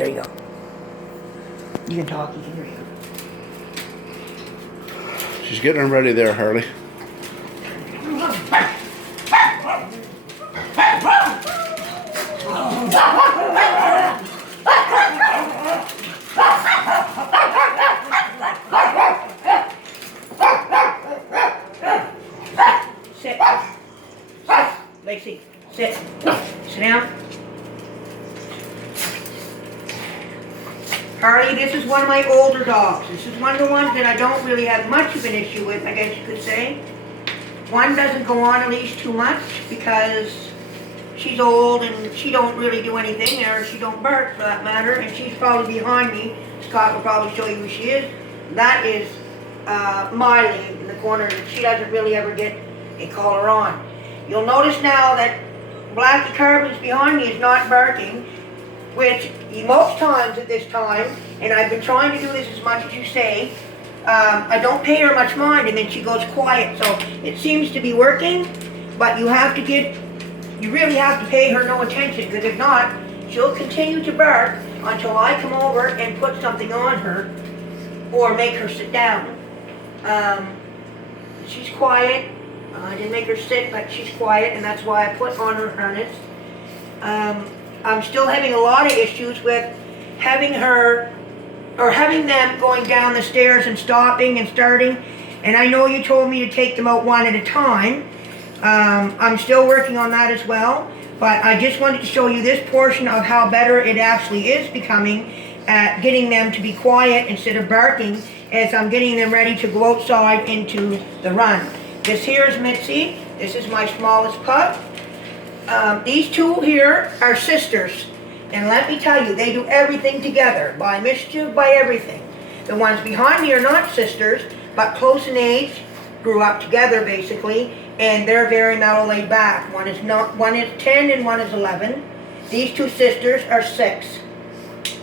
There you go. You can talk, you can hear you. She's getting them ready there, Harley. Sit. Lacey, sit. Sit down. Harley, this is one of my older dogs. This is one of the ones that I don't really have much of an issue with, I guess you could say. One doesn't go on a leash too much because she's old and she don't really do anything, or she don't bark for that matter, and she's probably behind me. Scott will probably show you who she is. That is Miley in the corner. She doesn't really ever get a collar on. You'll notice now that Blackie Carbon's behind me is not barking, which most times at this time, and I've been trying to do this as much as you say, I don't pay her much mind, and then she goes quiet. So it seems to be working, but you really have to pay her no attention, because if not, she'll continue to bark until I come over and put something on her or make her sit down. She's quiet. I didn't make her sit, but she's quiet, and that's why I put on her harness. I'm still having a lot of issues with having them going down the stairs and stopping and starting. And I know you told me to take them out one at a time. I'm still working on that as well. But I just wanted to show you this portion of how better it actually is becoming at getting them to be quiet instead of barking as I'm getting them ready to go outside into the run. This here is Mitzi. This is my smallest pup. These two here are sisters, and let me tell you, they do everything together, by mischief, by everything. The ones behind me are not sisters, but close in age, grew up together basically, and they're very mellow, laid back. One is 10 and one is 11. These two sisters are 6.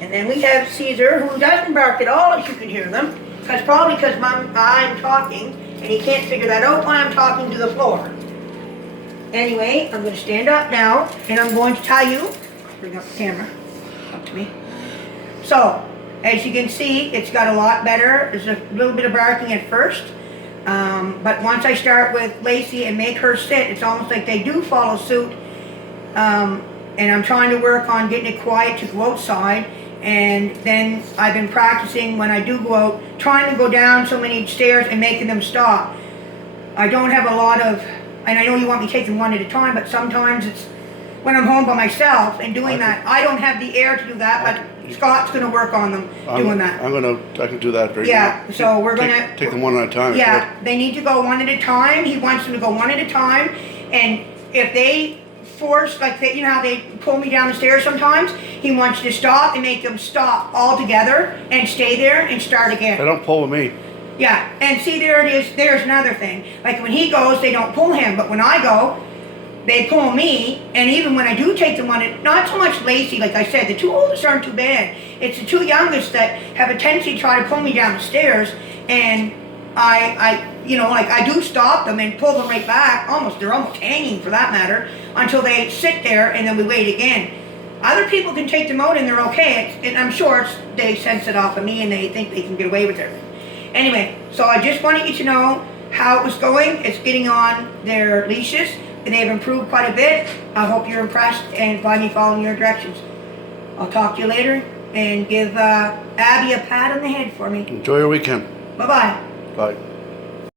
And then we have Caesar, who doesn't bark at all, as you can hear them, probably because I'm talking, and he can't figure that out while I'm talking to the floor. Anyway, I'm going to stand up now, and I'm going to tell you, bring up the camera, up to me. So, as you can see, it's got a lot better. There's a little bit of barking at first, but once I start with Lacey and make her sit, it's almost like they do follow suit, and I'm trying to work on getting it quiet to go outside, and then I've been practicing when I do go out, trying to go down so many stairs and making them stop. I don't have a lot of, and I know you want me to take them one at a time, but sometimes it's when I'm home by myself and doing that. I don't have the air to do that, but Scott's going to work on them doing that. I can do that very well. Yeah, so we're going to take them one at a time. Yeah, they need to go one at a time. He wants them to go one at a time, and if they force, like you know how they pull me down the stairs sometimes, he wants you to stop and make them stop all together and stay there and start again. They don't pull with me. Yeah, and see, there it is. There's another thing. Like when he goes, they don't pull him, but when I go, they pull me. And even when I do take them on it, not so much Lacey, like I said, the two oldest aren't too bad. It's the two youngest that have a tendency to try to pull me down the stairs, and I do stop them and pull them right back. They're almost hanging for that matter, until they sit there, and then we wait again. Other people can take them out and they're okay, and I'm sure they sense it off of me and they think they can get away with everything. Anyway, so I just wanted you to know how it was going. It's getting on their leashes, and they've improved quite a bit. I hope you're impressed and by me following your directions. I'll talk to you later, and give Abby a pat on the head for me. Enjoy your weekend. Bye-bye. Bye.